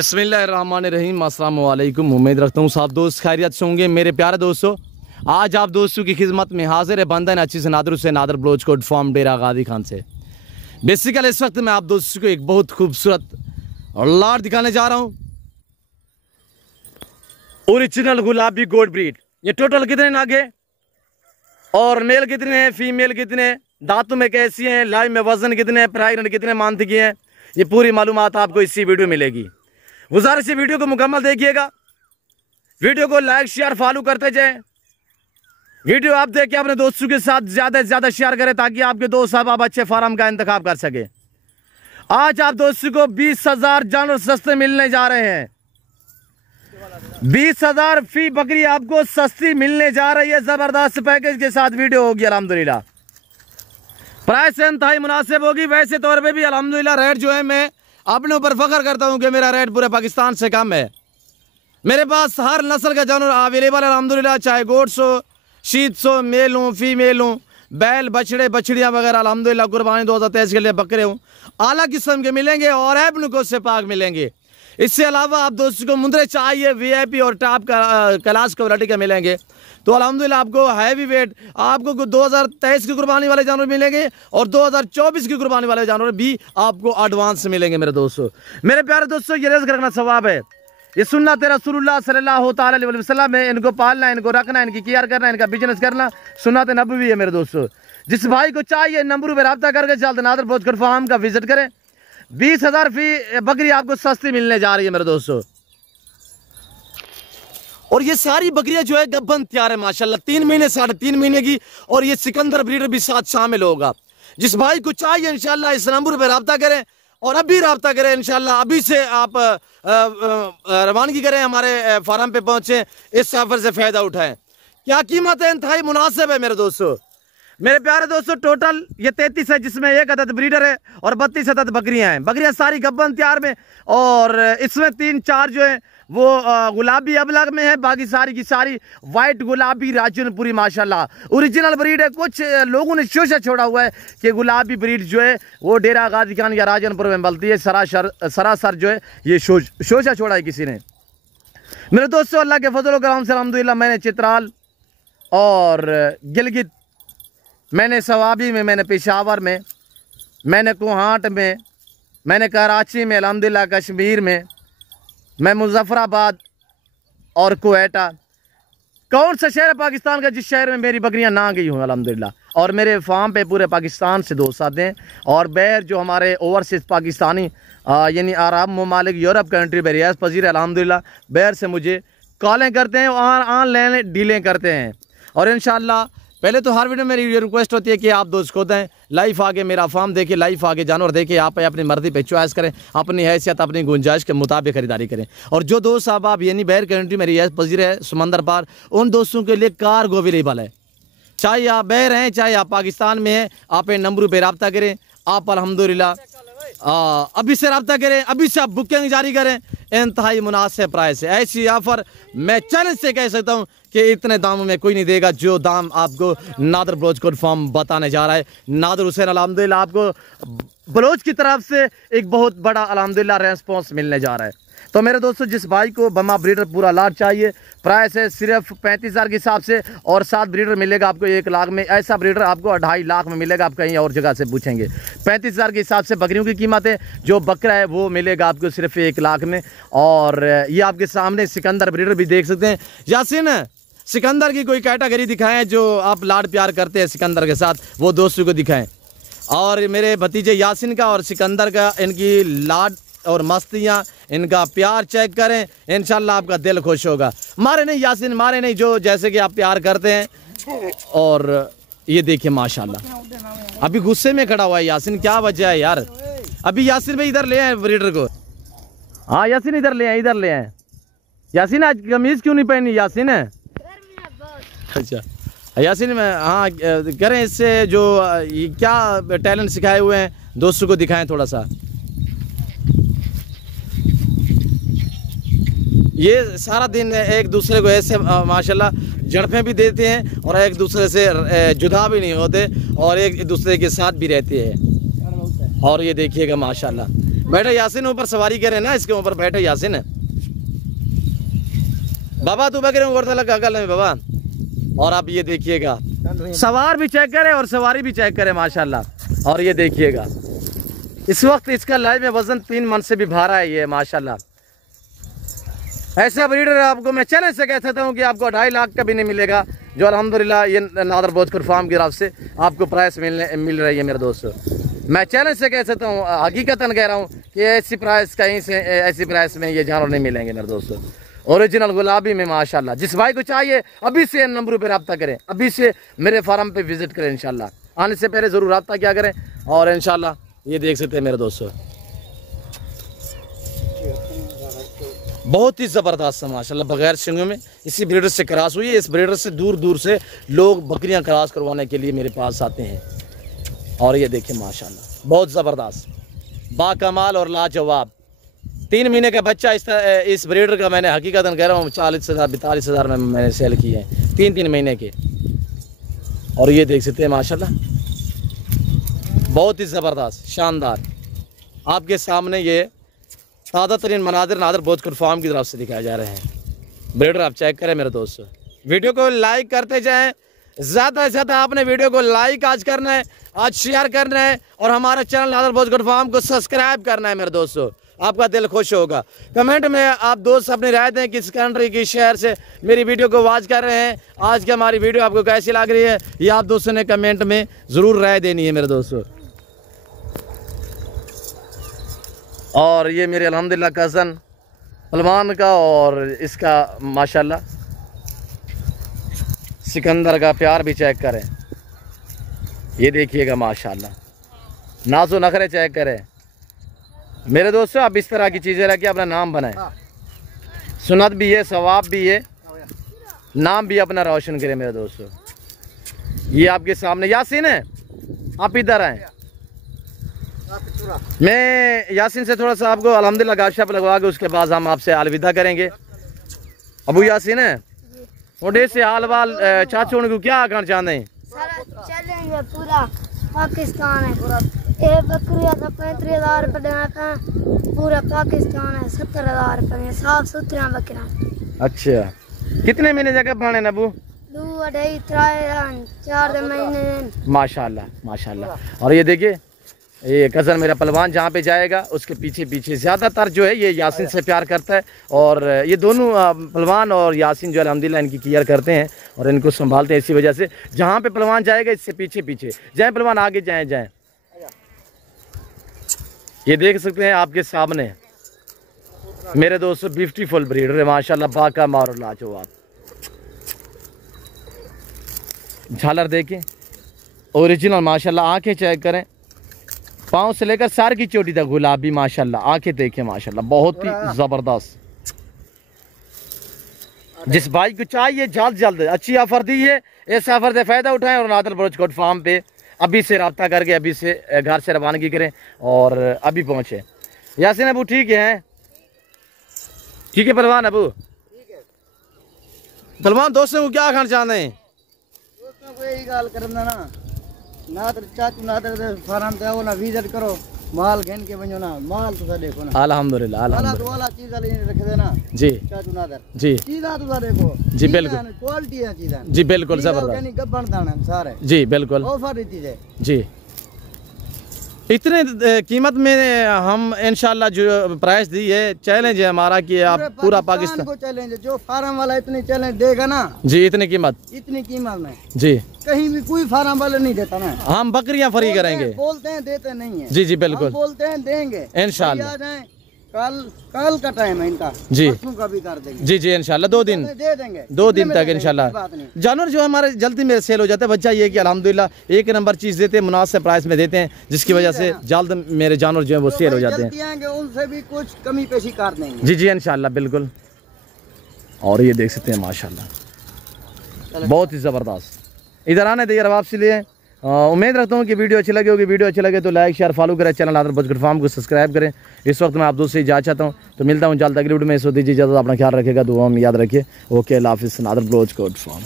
बिस्मिल्लाहिर्रहमानिर्रहीम। अस्सलाम वालेकुम। उम्मीद रखता हूँ सब दोस्त खैरियत से होंगे। मेरे प्यारे दोस्तों, आज आप दोस्तों की खिदमत में हाजिर है बंदन अच्छी से नादर बलोच कोट फार्म डेरा गादी खान से। बेसिकली इस वक्त मैं आप दोस्तों को एक बहुत खूबसूरत लाट दिखाने जा रहा हूँ। ओरिजिनल गुलाबी गोट ब्रीड। ये टोटल कितने नागे और मेल कितने हैं, फीमेल कितने हैं, दांतों में कैसी हैं, लाइव में वजन कितने हैं, प्राइस कितने मानती की हैं, ये पूरी मालूमात आपको इसी वीडियो में मिलेगी। गुजारिश है वीडियो को मुकम्मल देखिएगा। वीडियो को लाइक शेयर फॉलो करते जाएं। वीडियो आप देख के अपने दोस्तों के साथ ज्यादा से ज्यादा शेयर करें ताकि आपके दोस्त साहब अच्छे फार्म का इंतखाब कर सके। आज आप दोस्तों को 20,000 जानवर सस्ते मिलने जा रहे हैं। 20,000 फी बकरी आपको सस्ती मिलने जा रही है। जबरदस्त पैकेज के साथ वीडियो होगी। अल्हम्दुलिल्लाह प्राइस इंतहाई मुनासिब होगी। वैसे तौर पे भी अल्हम्दुलिल्लाह रेट जो है मैं अपने ऊपर फख्र करता हूं कि मेरा रेट पूरे पाकिस्तान से कम है। मेरे पास हर नस्ल का जानवर अवेलेबल है अल्हम्दुलिल्लाह, चाहे गोट्स हो, शीट्स हो, मेल हो, फीमेल हो, बैल बछड़े बछड़ियाँ वगैरह अल्हम्दुलिल्लाह कुर्बानी 2023 के लिए बकरे हों आला किस्म के मिलेंगे और एबनुको से पाक मिलेंगे। इससे अलावा आप दोस्तों को मुंदरे चाहिए VIP और टॉप क्लास क्वालिटी के मिलेंगे तो अल्हम्दुलिल्लाह आपको हैवी वेट आपको 2023 की कुर्बानी वाले जानवर मिलेंगे और 2024 की कुर्बानी वाले जानवर भी आपको एडवांस मिलेंगे। मेरे दोस्तों, मेरे प्यारे दोस्तों, ये रिज़्क़ रखना सवाब है। ये सुन्नत रसूलुल्लाह सल्लल्लाहु अलैहि वसल्लम है। इनको पालना, इनको रखना, इनकी केयर करना, इनका बिजनेस करना सुन्नत नबवी है। मेरे दोस्तों, जिस भाई को चाहिए नंबर पर रब्ता करके जल्द नादर बलोच फार्म का विजिट करें। 20,000 फी बकरी आपको सस्ती मिलने जा रही है मेरे दोस्तों। और ये सारी बकरियां जो है गब्बन तैयार है माशाल्लाह, 3 महीने 3.5 महीने की। और ये सिकंदर ब्रीडर भी साथ शामिल होगा। जिस भाई को चाहिए इंशाल्लाह इस नंबर पर रब्ता करें और अभी रब्ता करें इंशाल्लाह। अभी से आप रवानगी करें, हमारे फार्म पे पहुंचे, इस सफर से फायदा उठाएं। क्या कीमत है, इंतहाई मुनासिब है मेरे दोस्तों। मेरे प्यारे दोस्तों, टोटल ये 33 है जिसमें 1 अदद ब्रीडर है और 32 अदद बकरियां हैं। बकरियां सारी गब्बन तैयार में और इसमें 3-4 जो है वो गुलाबी अबलग में है, बाकी सारी की सारी वाइट गुलाबी राजनपुरी माशाल्लाह ओरिजिनल ब्रीड है। कुछ लोगों ने शोशा छोड़ा हुआ है कि गुलाबी ब्रीड जो है वो डेरा गाजी खान या राजनपुर में मिलती है। सरासर जो है ये शोशा छोड़ा है किसी ने। मेरे दोस्तों, अल्लाह के फजल करम से अल्हम्दुलिल्लाह मैंने चित्राल और गिलगित, मैंने सवाबी में, मैंने पेशावर में, मैंने कोहाट में, मैंने कराची में, अल्हम्दुलिल्लाह कश्मीर में, मैं मुजफ्फराबाद और कोयटा। कौन सा शहर है पाकिस्तान का जिस शहर में मेरी बकरियां ना गई हूँ अल्हम्दुलिल्लाह। और मेरे फार्म पे पूरे पाकिस्तान से दोस्त आते हैं और बैर जो हमारे ओवरसीज पाकिस्तानी यानी अरब ममालिक यूरोप कंट्री में रियासत पजीर अल्हम्दुलिल्लाह बैर से मुझे कॉलें करते हैं और ऑनलाइन डीलें करते हैं। और इंशाल्लाह पहले तो हर वीडियो में मेरी रिक्वेस्ट होती है कि आप दोस्त खुद हैं लाइव आके मेरा फार्म देखें, लाइव आके जानवर देखें, आप अपनी मर्जी पे चॉइस करें, अपनी हैसियत अपनी गुंजाइश के मुताबिक खरीदारी करें। और जो दोस्त साहब आप यानी बैर कंट्री में रियासत पजीर है समंदर पार, उन दोस्तों के लिए कार्गो अवेलेबल है। चाहे आप बैर हैं चाहे आप पाकिस्तान में हैं, आप इन नंबरों पर रब्ता करें। आप अल्हम्दुलिल्लाह अभी से रब्ता करें, अभी से आप बुकिंग जारी करें। इंतहाई मुनासिब प्राइस है। ऐसी ऑफर मैं चैलेंज से कह सकता हूँ कि इतने दामों में कोई नहीं देगा जो दाम आपको नादर बलोच कोट फार्म बताने जा रहा है। नादर हुसैन अल्हम्दुलिल्लाह आपको बलोच की तरफ से एक बहुत बड़ा अल्हम्दुलिल्लाह रेस्पॉन्स मिलने जा रहा है। तो मेरे दोस्तों, जिस भाई को बमा ब्रीडर पूरा लाट चाहिए, प्राइस है सिर्फ 35,000 के हिसाब से और 7 ब्रीडर मिलेगा आपको 1 लाख में। ऐसा ब्रीडर आपको 2.5 लाख में मिलेगा। आप कहीं और जगह से पूछेंगे 35,000 के हिसाब से बकरियों की कीमत है। जो बकरा है वो मिलेगा आपको सिर्फ 1 लाख में। और ये आपके सामने सिकंदर ब्रीडर भी देख सकते हैं। यासीन, सिकंदर की कोई कैटेगरी दिखाएं जो आप लाड प्यार करते हैं सिकंदर के साथ, वो दोस्तों को दिखाएं। और मेरे भतीजे यासीन का और सिकंदर का इनकी लाड और मस्तियाँ, इनका प्यार चेक करें, इंशाल्लाह आपका दिल खुश होगा। मारे नहीं यासीन, मारे नहीं, जो जैसे कि आप प्यार करते हैं। और ये देखिए माशाल्लाह अभी गुस्से में खड़ा हुआ है यासीन, क्या वजह है यार। अभी यासीन भाई इधर ले आए ब्रीडर को। हाँ यासीन इधर ले आए, इधर ले आए। यासीन आज कमीज क्यों नहीं पहनी यासीन है? अच्छा यासीन में हाँ करें इससे जो ये क्या टैलेंट सिखाए हुए हैं दोस्तों को दिखाएं थोड़ा सा। ये सारा दिन एक दूसरे को ऐसे माशाल्लाह झड़पें भी देते हैं और एक दूसरे से जुदा भी नहीं होते और एक दूसरे के साथ भी रहते हैं। और ये देखिएगा माशाल्लाह बैठे यासिन, ऊपर सवारी करें ना, इसके ऊपर बैठे यासिन। बाबा तू बकरे ऊपर लगा गल में बाबा। और आप ये देखिएगा, सवार भी चेक करें और सवारी भी चेक करें माशाल्लाह। और ये देखिएगा, इस वक्त इसका लाइव में वजन 3 मन से भी भारा है ये माशाल्लाह। ऐसा ब्रीडर आपको मैं चैलेंज से कह सकता हूँ कि आपको 2.5 लाख का भी नहीं मिलेगा, जो अल्हम्दुलिल्लाह ये नादर भोजपुर फार्म की तरफ से आपको प्राइस मिल रही है मेरे दोस्तों। मैं चैलेंज से कह सकता हूँ, हकीकतन कह रहा हूँ कि ऐसी प्राइस कहीं से ऐसी प्राइस में ये जानवर नहीं मिलेंगे मेरे दोस्तों। ओरिजिनल गुलाबी में माशाल्लाह। जिस भाई को चाहिए अभी से नंबरों पे रब्ता करें, अभी से मेरे फार्म पे विजिट करें इंशाल्लाह। आने से पहले ज़रूर रब्ता क्या करें। और इंशाल्लाह ये देख सकते हैं मेरे दोस्तों, बहुत ही ज़बरदस्त है माशाल्लाह, बगैर सिंगों में। इसी ब्रीडर से क्रॉस हुई है। इस ब्रीडर से दूर दूर से लोग बकरियां क्रॉस करवाने के लिए मेरे पास आते हैं। और ये देखिए माशाल्लाह, बहुत ज़बरदस्त, बाकमाल और लाजवाब। 3 महीने का बच्चा इस ब्रीडर का मैंने हकीकतन कह रहा हूँ 40,000 42,000 में मैंने सेल किए हैं, 3 महीने के। और ये देख सकते हैं माशाल्लाह, बहुत ही ज़बरदस्त शानदार। आपके सामने ये ताज़ा तरीन मनाजिर नादर भोजपुर फार्म की तरफ से दिखाए जा रहे हैं। ब्रीडर आप चेक करें मेरे दोस्तों। वीडियो को लाइक करते जाएं, ज़्यादा से ज़्यादा आपने वीडियो को लाइक आज करना है, आज शेयर करना है, और हमारे चैनल नादर भोजपुर फार्म को सब्सक्राइब करना है मेरे दोस्तों। आपका दिल खुश होगा। कमेंट में आप दोस्त अपनी राय दें, किस कंट्री की शहर से मेरी वीडियो को वॉच कर रहे हैं। आज की हमारी वीडियो आपको कैसी लग रही है, ये आप दोस्तों ने कमेंट में ज़रूर राय देनी है मेरे दोस्तों। और ये मेरे अल्हम्दुलिल्लाह कज़न पहलवान का और इसका माशाल्लाह सिकंदर का प्यार भी चेक करें। ये देखिएगा माशाल्लाह, नाज़ो नखरे चेक करें मेरे दोस्तों। आप इस तरह की चीज़ें रख के अपना नाम बनाएं, सुन्नत भी है, सवाब भी है, नाम भी अपना रोशन करें मेरे दोस्तों। ये आपके सामने यासीन है, आप इधर आएँ। मैं यासीन से थोड़ा सा आपको अल्हम्दुलिल्लाह गाशप लगवा के उसके बाद हम आपसे अलविदा करेंगे। अबू यासीन है थोड़े से हाल वाल चाचू को क्या कहना चाहते हैं? चलेंगे पूरा पाकिस्तान है, ये बकरियां तो 35,000 रुपये देना था, पूरा पाकिस्तान है 70,000 रुपये, साफ सुथरा बकरा। अच्छा, कितने महीने जगह बने नबू? 2 2.5 3 4 महीने माशाल्लाह माशाल्लाह। और ये देखिए, ये कज़न मेरा पहलवान जहाँ पे जाएगा उसके पीछे पीछे ज़्यादातर जो है ये यासीन से प्यार करता है। और ये दोनों पहलवान और यासीन जो अल्हम्दुलिल्लाह इनकी केयर करते हैं और इनको संभालते हैं। इसी वजह से जहाँ पे पहलवान जाएगा इससे पीछे पीछे जाए पहलवान, आगे जाएँ। ये देख सकते हैं आपके सामने मेरे दोस्तों, ब्यूटीफुल ब्रीडर है माशाल्लाह, बाका मारो लाजवाब। झालर देखें ओरिजिनल माशाल्लाह, आंखें चेक करें, पाँव से लेकर सर की चोटी तक गुलाबी माशाल्लाह, आंखें देखें माशाल्लाह, बहुत ही ज़बरदस्त। जिस भाई को चाहिए जल्द जल्द अच्छी ऑफर दी है, इस ऑफर से फ़ायदा उठाएं और नादर भोजपुर फार्म पे अभी से रब्ता करके अभी से घर से रवानगी करें और अभी पहुँचे। यासीन अबू ठीक है? ठीक है पहलवान अबू, पहलवान दोस्तों को क्या खाना चाहते हैं? दोस्तों को यही गाल करना ना तो चाचू नादर फार्म पे आओ ना, विजिट करो, माल घेन के बनो ना, माल तो देखो ना अल्हम्दुलिल्लाह अल्हम्दुलिल्लाह वाला चीज रख देना जी चाचू नादर जी चीज़ा तो देखो जी बिल्कुल क्वालिटी है चीज़ा जी बिल्कुल ज़बरदस्त गब्बन दाना सारे जी बिल्कुल ऑफर दी चीज़ है जी। इतने कीमत में हम इंशाल्लाह जो प्राइस दी है, चैलेंज है हमारा कि आप पूरा पाकिस्तान को चैलेंज, जो फार्म वाला इतनी चैलेंज देगा ना जी, इतनी कीमत में जी कहीं भी कोई फार्म वाला नहीं देता ना। हम बकरियां फ्री करेंगे, बोलते हैं देते नहीं है जी जी बिल्कुल, बोलते हैं देंगे इंशाल्लाह। कल का टाइम है इनका जी, का भी कर देंगे जी जी इंशाल्लाह। 2 दिन दे देंगे, 2 दिन तक इंशाल्लाह। जानवर जो हमारे जल्दी में सेल हो जाता है। बच्चा ये कि अल्हम्दुलिल्लाह एक नंबर चीज़ देते हैं, मुनासिब प्राइस में देते हैं, जिसकी वजह से जल्द मेरे जानवर जो है वो सेल हो जाते हैं। उनसे भी कुछ कमी पेशी कर देंगे जी जी इंशाल्लाह बिल्कुल। और ये देख सकते हैं माशाल्लाह, बहुत ही ज़बरदस्त। इधर आने दे रवाब से लिए। उम्मीद रखता हूँ कि वीडियो अच्छी लगी होगी। वीडियो अच्छी लगे तो लाइक शेयर फॉलो करें, चैनल नादर भोजपुर फार्म को सब्सक्राइब करें। इस वक्त मैं आप दोस्तों से इजाज़त चाहता हूँ, तो मिलता हूँ जल्द अगली वीडियो में। सो दीजिए इजाज़त, अपना ख्याल रखिएगा, दुआ में याद रखिए। ओके अल्लाह हाफिज़, नादर भोजपुर फार्म।